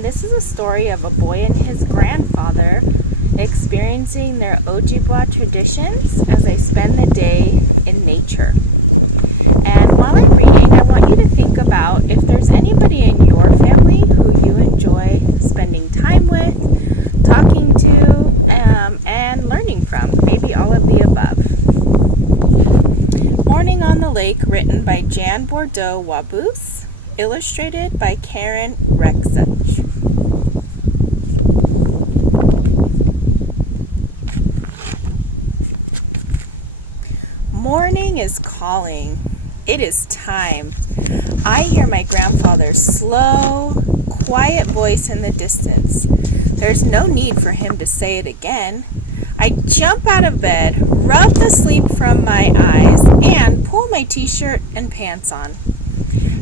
and this is a story of a boy and his grandfather experiencing their Ojibwa traditions as they spend the day in nature. And while I'm reading, I want you to think about if there's anybody in your family who you enjoy spending time with, talking to, and learning from. Maybe all of the above. Morning on the Lake, written by Jan Bordeaux Wabus, illustrated by Karen Rexach. Morning is calling. It is time. I hear my grandfather's slow, quiet voice in the distance. There's no need for him to say it again. I jump out of bed, rub the sleep from my eyes, and pull my t-shirt and pants on.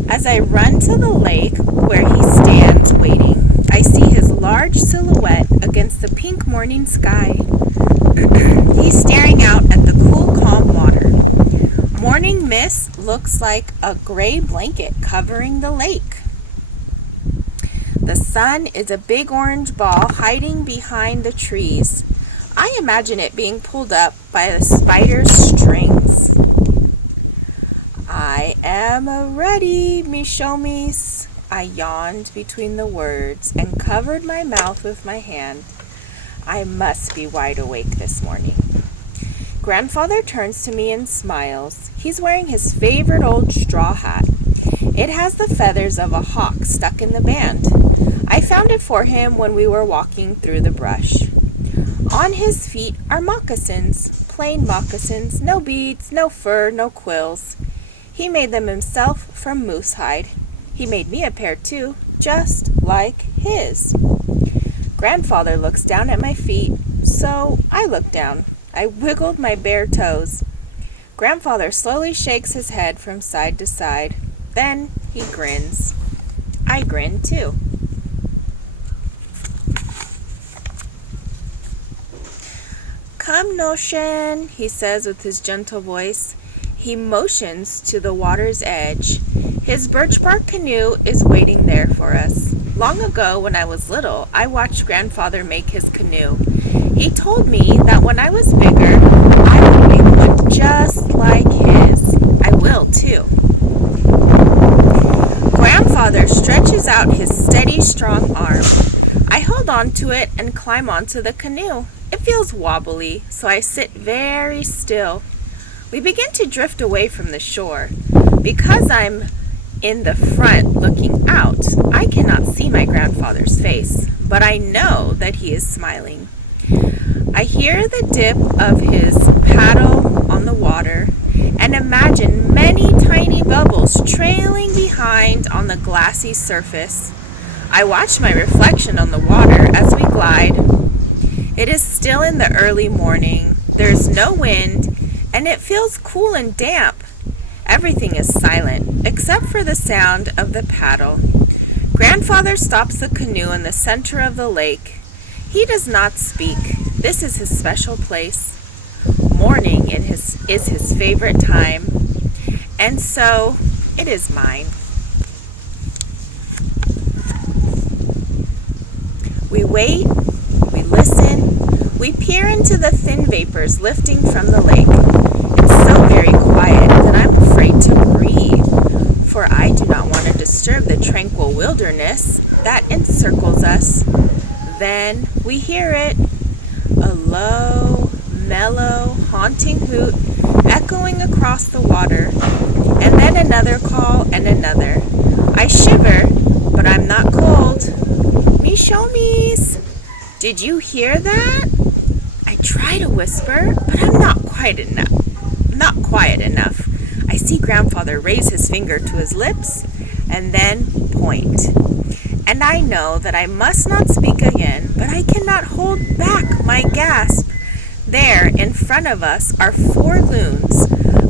As I run to the lake where he stands waiting, I see his large silhouette against the pink morning sky. He's staring out at the cool, calm water. Morning mist looks like a gray blanket covering the lake. The sun is a big orange ball hiding behind the trees. I imagine it being pulled up by the spider's strings. I am ready, Mishomis. I yawned between the words and covered my mouth with my hand. I must be wide awake this morning. Grandfather turns to me and smiles. He's wearing his favorite old straw hat. It has the feathers of a hawk stuck in the band. I found it for him when we were walking through the brush. On his feet are moccasins, plain moccasins, no beads, no fur, no quills. He made them himself from moose hide. He made me a pair too, just like his. Grandfather looks down at my feet, so I look down. I wiggled my bare toes. Grandfather slowly shakes his head from side to side. Then he grins. I grin too. Come, Noshen, he says with his gentle voice. He motions to the water's edge. His birch bark canoe is waiting there for us. Long ago, when I was little, I watched Grandfather make his canoe. He told me that when I was bigger, I would make one just like his. I will, too. Grandfather stretches out his steady, strong arm. I hold on to it and climb onto the canoe. It feels wobbly, so I sit very still. We begin to drift away from the shore. Because I'm in the front looking out, I cannot see my grandfather's face, but I know that he is smiling. I hear the dip of his paddle on the water and imagine many tiny bubbles trailing behind on the glassy surface. I watch my reflection on the water as we glide. It is still in the early morning. There's no wind, and it feels cool and damp. Everything is silent, except for the sound of the paddle. Grandfather stops the canoe in the center of the lake. He does not speak. This is his special place. Morning is his favorite time, and so it is mine. We wait, we listen, we peer into the thin vapors lifting from the lake. It's so very quiet that I'm afraid to breathe, for I do not want to disturb the tranquil wilderness that encircles us. Then we hear it, a low, mellow, haunting hoot echoing across the water, and then another call and another. I shiver, but I'm not cold. Mishomis, did you hear that? I try to whisper, but I'm not quiet enough. I see Grandfather raise his finger to his lips and then point. And I know that I must not speak again, but I cannot hold back my gasp. There, in front of us, are 4 loons,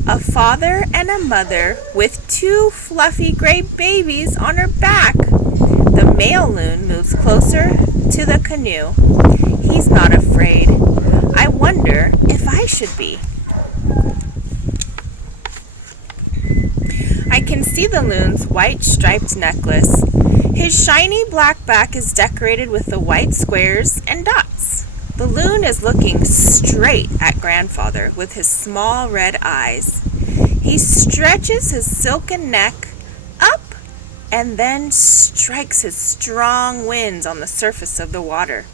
a father and a mother with 2 fluffy gray babies on her back. The male loon moves closer to the canoe. He's not afraid. I wonder if I should be. I I can see the loon's white striped necklace. His shiny black back is decorated with the white squares and dots. The loon is looking straight at Grandfather with his small red eyes. He stretches his silken neck up and then strikes his strong winds on the surface of the water.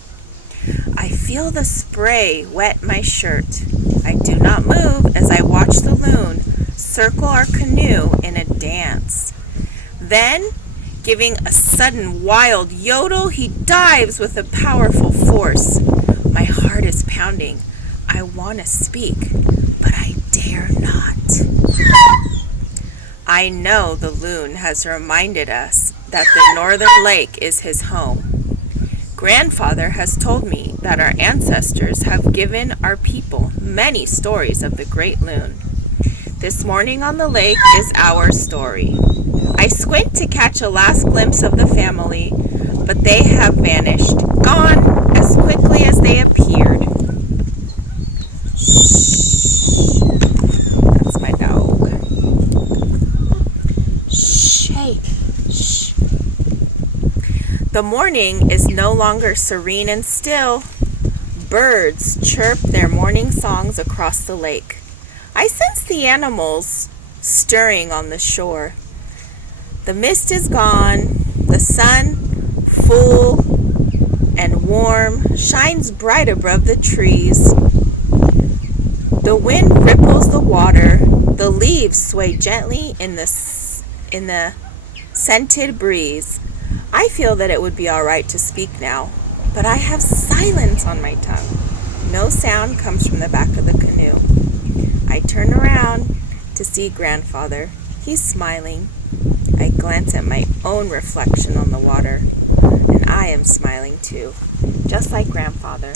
I feel the spray wet my shirt. I do not move as I watch the loon circle our canoe in a dance. Then, giving a sudden wild yodel, he dives with a powerful force. My heart is pounding. I want to speak, but I dare not. I know the loon has reminded us that the northern lake is his home. Grandfather has told me that our ancestors have given our people many stories of the great loon. This morning on the lake is our story. I squint to catch a last glimpse of the family, but they have vanished, gone as quickly as they appeared. Shh. That's my dog. Shh. Hey. Shh. The morning is no longer serene and still. Birds chirp their morning songs across the lake. I sense the animals stirring on the shore. The mist is gone. The sun, full and warm, shines bright above the trees. The wind ripples the water. The leaves sway gently in the scented breeze. I feel that it would be all right to speak now, but I have silence on my tongue. No sound comes from the back of the canoe. I turn around to see Grandfather. He's smiling. I glance at my own reflection on the water, and I am smiling too, just like Grandfather.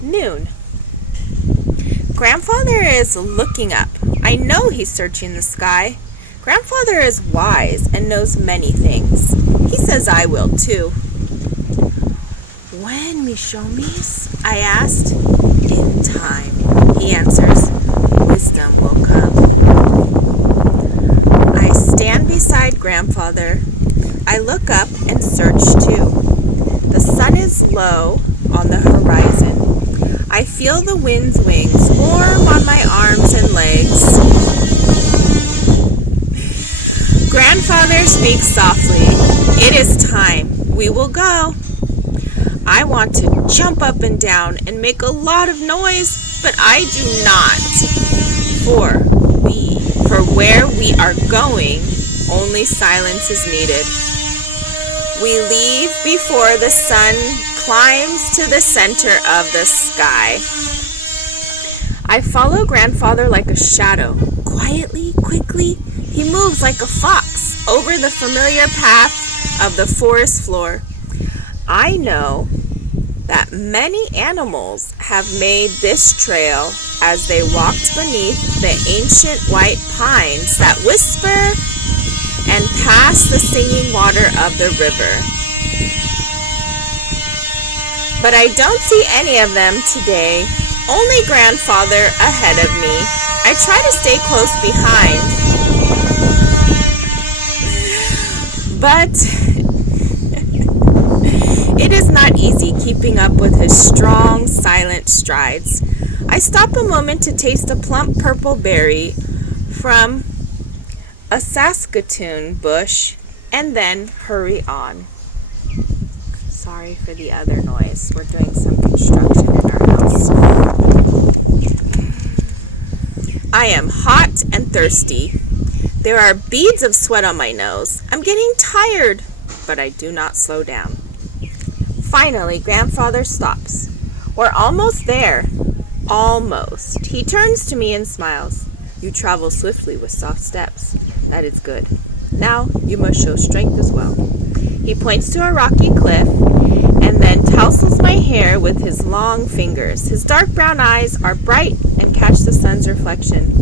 Noon. Grandfather is looking up. I know he's searching the sky. Grandfather is wise and knows many things. He says I will too. When, Mishomis? I asked. In time, he answers. Wisdom will come. I stand beside Grandfather. I look up and search too. The sun is low on the horizon. I feel the wind's wings warm on my arms and legs. Grandfather speaks softly. It is time. We will go. I want to jump up and down and make a lot of noise, but I do not. For where we are going, only silence is needed. We leave before the sun climbs to the center of the sky. I follow Grandfather like a shadow. Quietly, quickly, he moves like a fox over the familiar path of the forest floor. I know that many animals have made this trail as they walked beneath the ancient white pines that whisper and past the singing water of the river. But I don't see any of them today, only Grandfather ahead of me. I try to stay close behind, but it is not easy keeping up with his strong, silent strides. I stop a moment to taste a plump purple berry from a Saskatoon bush and then hurry on. Sorry for the other noise. We're doing some construction in our house. I am hot and thirsty. There are beads of sweat on my nose. I'm getting tired, but I do not slow down. Finally, Grandfather stops. We're almost there. Almost. He turns to me and smiles. You travel swiftly with soft steps. That is good. Now you must show strength as well. He points to a rocky cliff and then tousles my hair with his long fingers. His dark brown eyes are bright and catch the sun's reflection.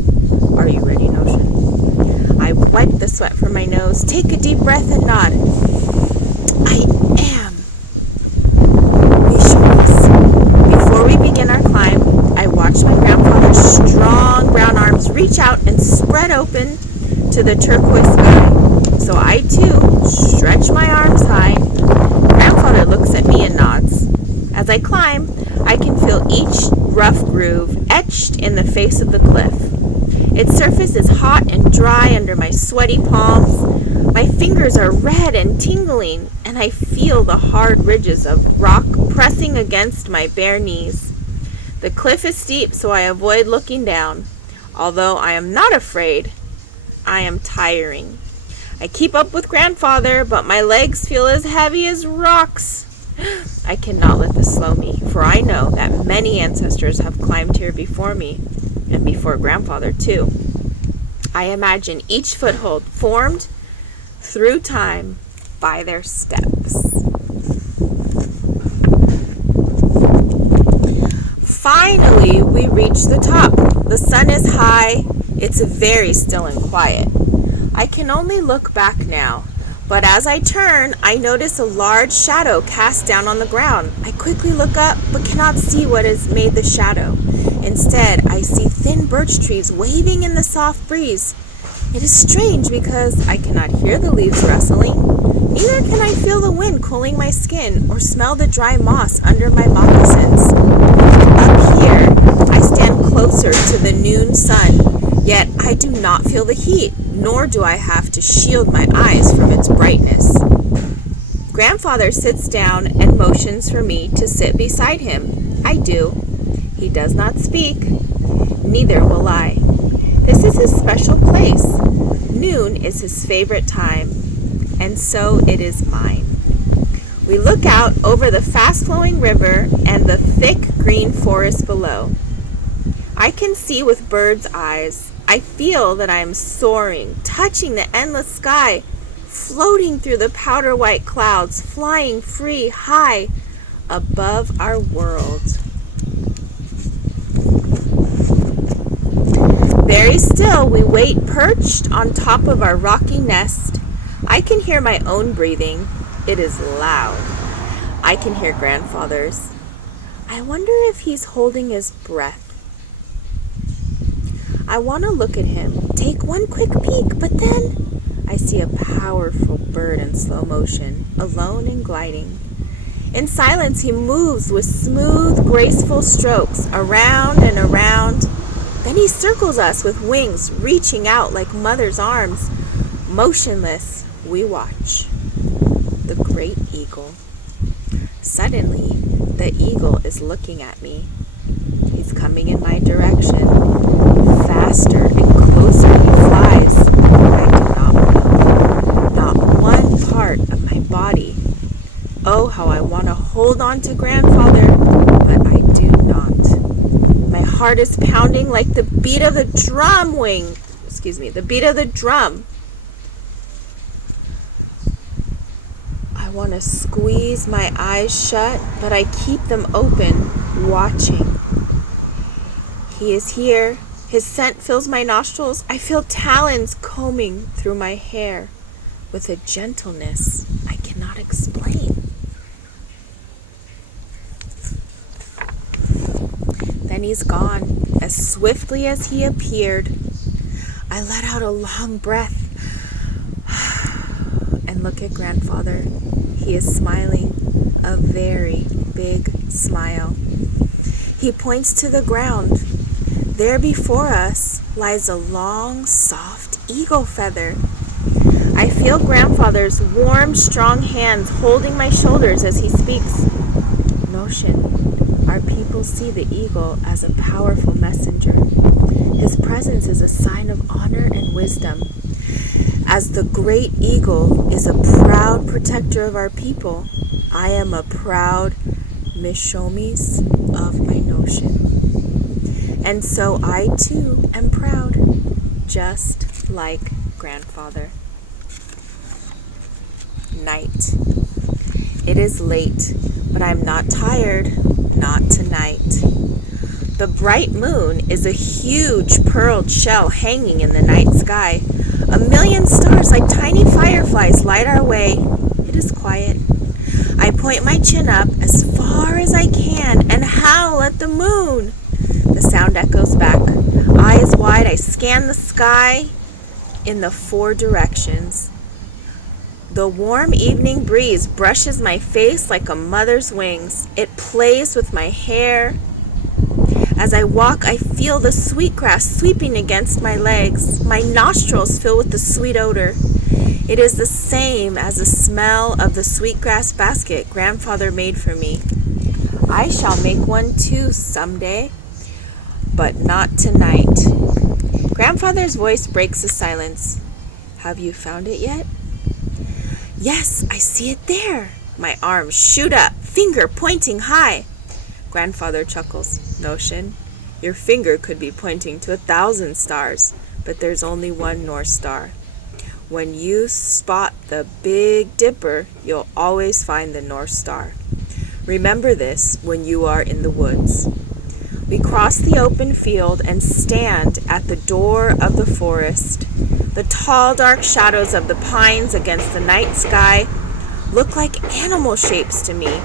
Are you ready, Notion? I wipe the sweat from my nose, take a deep breath, and nod. I am. Before we begin our climb, I watch my grandfather's strong open to the turquoise sky. So I too stretch my arms high. Grandfather looks at me and nods. As I climb, I can feel each rough groove etched in the face of the cliff. Its surface is hot and dry under my sweaty palms. My fingers are red and tingling, and I feel the hard ridges of rock pressing against my bare knees. The cliff is steep, so I avoid looking down. Although I am not afraid, I am tiring. I keep up with Grandfather, but my legs feel as heavy as rocks. I cannot let this slow me, for I know that many ancestors have climbed here before me, and before Grandfather too. I imagine each foothold formed through time by their steps. Finally, we reach the top. The sun is high. It's very still and quiet. I can only look back now, but as I turn, I notice a large shadow cast down on the ground. I quickly look up, but cannot see what has made the shadow. Instead, I see thin birch trees waving in the soft breeze. It is strange because I cannot hear the leaves rustling. Neither can I feel the wind cooling my skin or smell the dry moss under my moccasins. Up here, I stand closer to the noon sun, yet I do not feel the heat, nor do I have to shield my eyes from its brightness. Grandfather sits down and motions for me to sit beside him. I do. He does not speak. Neither will I. This is his special place. Noon is his favorite time, and so it is mine. We look out over the fast-flowing river and the thick green forest below. I can see with bird's eyes. I feel that I am soaring, touching the endless sky, floating through the powder white clouds, flying free, high above our world. Very still, we wait perched on top of our rocky nest. I can hear my own breathing. It is loud. I can hear Grandfather's. I wonder if he's holding his breath. I want to look at him, take one quick peek, but then I see a powerful bird in slow motion, alone and gliding. In silence, he moves with smooth, graceful strokes around and around. Then he circles us with wings reaching out like mother's arms. Motionless, we watch. The great eagle. Suddenly, the eagle is looking at me. He's coming in my direction. Faster and closer he flies. I do not move. Not one part of my body. Oh, how I want to hold on to Grandfather, but I do not. My heart is pounding like the beat of the drum the beat of the drum. I want to squeeze my eyes shut, but I keep them open, watching. He is here. His scent fills my nostrils. I feel talons combing through my hair with a gentleness I cannot explain. Then he's gone, as swiftly as he appeared. I let out a long breath and look at Grandfather. He is smiling, a very big smile. He points to the ground. There before us lies a long, soft eagle feather. I feel Grandfather's warm, strong hands holding my shoulders as he speaks. Notion, our people see the eagle as a powerful messenger. His presence is a sign of honor and wisdom. As the great eagle is a proud protector of our people, I am a proud Mishomis of my Notion. And so I too am proud, just like Grandfather. Night. It is late, but I'm not tired, not tonight. The bright moon is a huge pearled shell hanging in the night sky. A million stars like tiny fireflies light our way. It is quiet. I point my chin up as far as I can and howl at the moon. The sound echoes back. Eyes wide, I scan the sky. in the 4 directions. The warm evening breeze brushes my face like a mother's wings. It plays with my hair. As I walk, I feel the sweet grass sweeping against my legs. My nostrils fill with the sweet odor. It is the same as the smell of the sweetgrass basket Grandfather made for me. I shall make one too someday, but not tonight. Grandfather's voice breaks the silence. Have you found it yet? Yes, I see it there. My arms shoot up, finger pointing high. Grandfather chuckles. Notion, your finger could be pointing to 1,000 stars, but there's only one North Star. When you spot the Big Dipper, you'll always find the North Star. Remember this when you are in the woods. We cross the open field and stand at the door of the forest. The tall, dark shadows of the pines against the night sky look like animal shapes to me.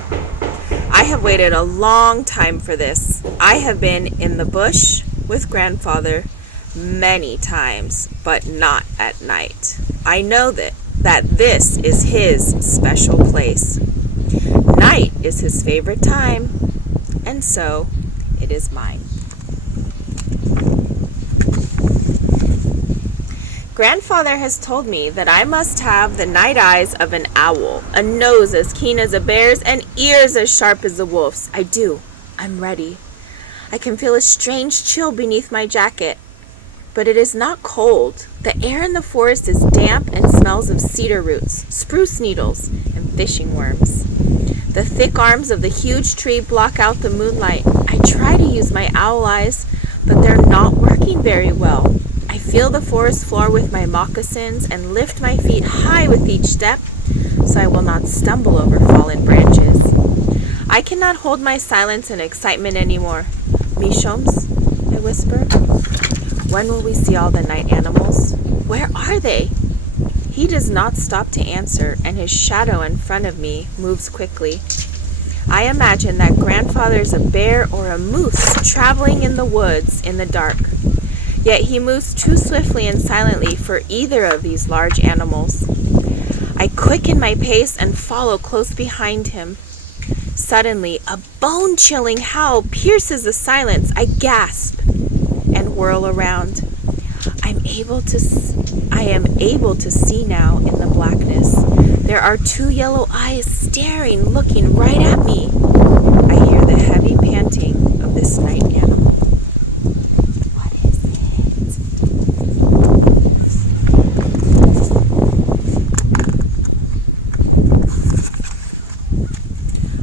I have waited a long time for this. I have been in the bush with Grandfather many times, but not at night. I know that this is his special place. Night is his favorite time, and so it is mine. Grandfather has told me that I must have the night eyes of an owl, a nose as keen as a bear's, and ears as sharp as a wolf's. I do. I'm ready. I can feel a strange chill beneath my jacket, but it is not cold. The air in the forest is damp and smells of cedar roots, spruce needles, and fishing worms. The thick arms of the huge tree block out the moonlight. I try to use my owl eyes, but they're not working very well. I feel the forest floor with my moccasins and lift my feet high with each step so I will not stumble over fallen branches. I cannot hold my silence and excitement anymore. Mishoms, I whisper. When will we see all the night animals? Where are they? He does not stop to answer, and his shadow in front of me moves quickly. I imagine that Grandfather is a bear or a moose traveling in the woods in the dark. Yet he moves too swiftly and silently for either of these large animals. I quicken my pace and follow close behind him. Suddenly, a bone-chilling howl pierces the silence. I gasp and whirl around. I am able to see now in the blackness. There are 2 yellow eyes staring, looking right at me. I hear the heavy panting of this night animal. What is it?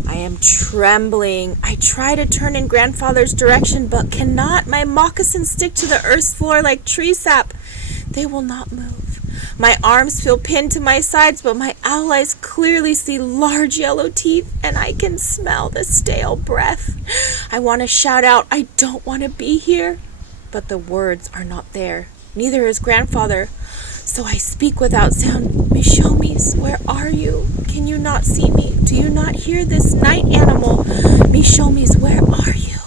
I am trembling. I try to turn in Grandfather's direction, but cannot. My moccasins stick to the earth's floor like tree sap. They will not move. My arms feel pinned to my sides, but my owl eyes clearly see large yellow teeth, and I can smell the stale breath. I want to shout out, I don't want to be here, but the words are not there. Neither is Grandfather. So I speak without sound. Mishomis, where are you? Can you not see me? Do you not hear this night animal? Mishomis, where are you?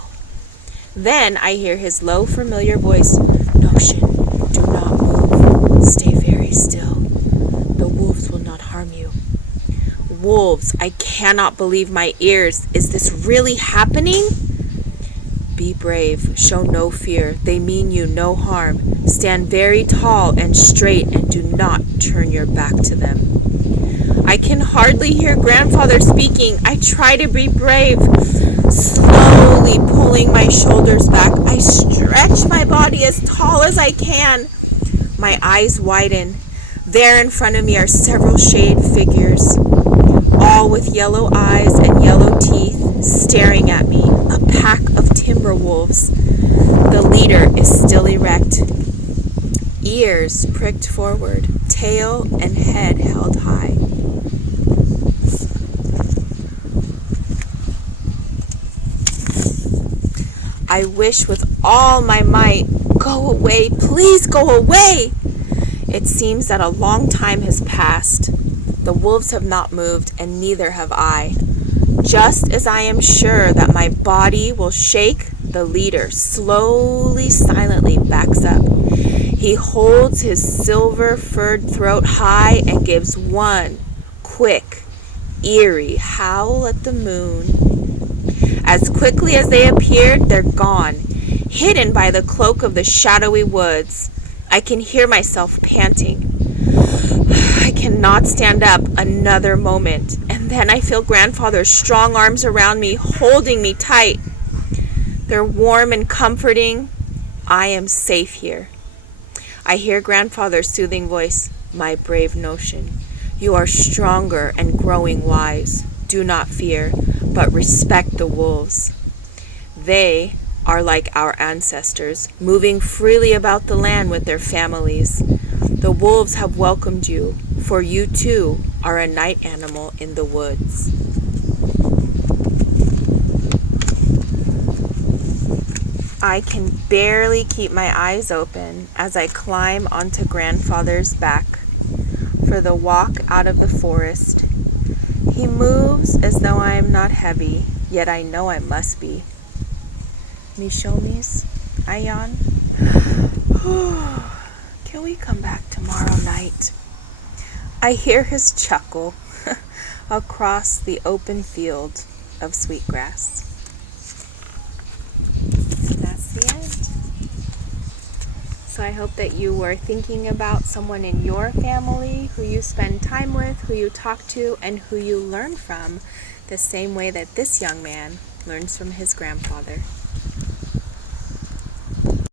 Then I hear his low, familiar voice. Notion, do not move. Stay very still. The wolves will not harm you. Wolves, I cannot believe my ears. Is this really happening? Be brave, show no fear. They mean you no harm. Stand very tall and straight and do not turn your back to them. I can hardly hear Grandfather speaking. I try to be brave, slowly pulling my shoulders back. I stretch my body as tall as I can. My eyes widen. There in front of me are several shade figures, all with yellow eyes and yellow teeth, staring at me, a pack of timber wolves. The leader is still erect, ears pricked forward, tail and head held high. I wish with all my might, go away, please go away. It seems that a long time has passed. The wolves have not moved, and neither have I. Just as I am sure that my body will shake, the leader slowly, silently backs up. He He holds his silver-furred throat high and gives one quick, eerie howl at the moon. As quickly as they appeared, they're gone, hidden by the cloak of the shadowy woods. I can hear myself panting. I cannot stand up another moment, and then I feel Grandfather's strong arms around me, holding me tight. They're warm and comforting. I am safe here. I hear Grandfather's soothing voice. My brave Notion, you are stronger and growing wise. Do not fear, but respect the wolves. They are like our ancestors, moving freely about the land with their families. The wolves have welcomed you, for you too are a night animal in the woods. I can barely keep my eyes open as I climb onto Grandfather's back for the walk out of the forest. He moves as though I am not heavy, yet I know I must be. Mishomis, I yawn. Can we come back tomorrow night? I hear his chuckle across the open field of sweetgrass. And that's the end. So I hope that you were thinking about someone in your family who you spend time with, who you talk to, and who you learn from the same way that this young man learns from his grandfather.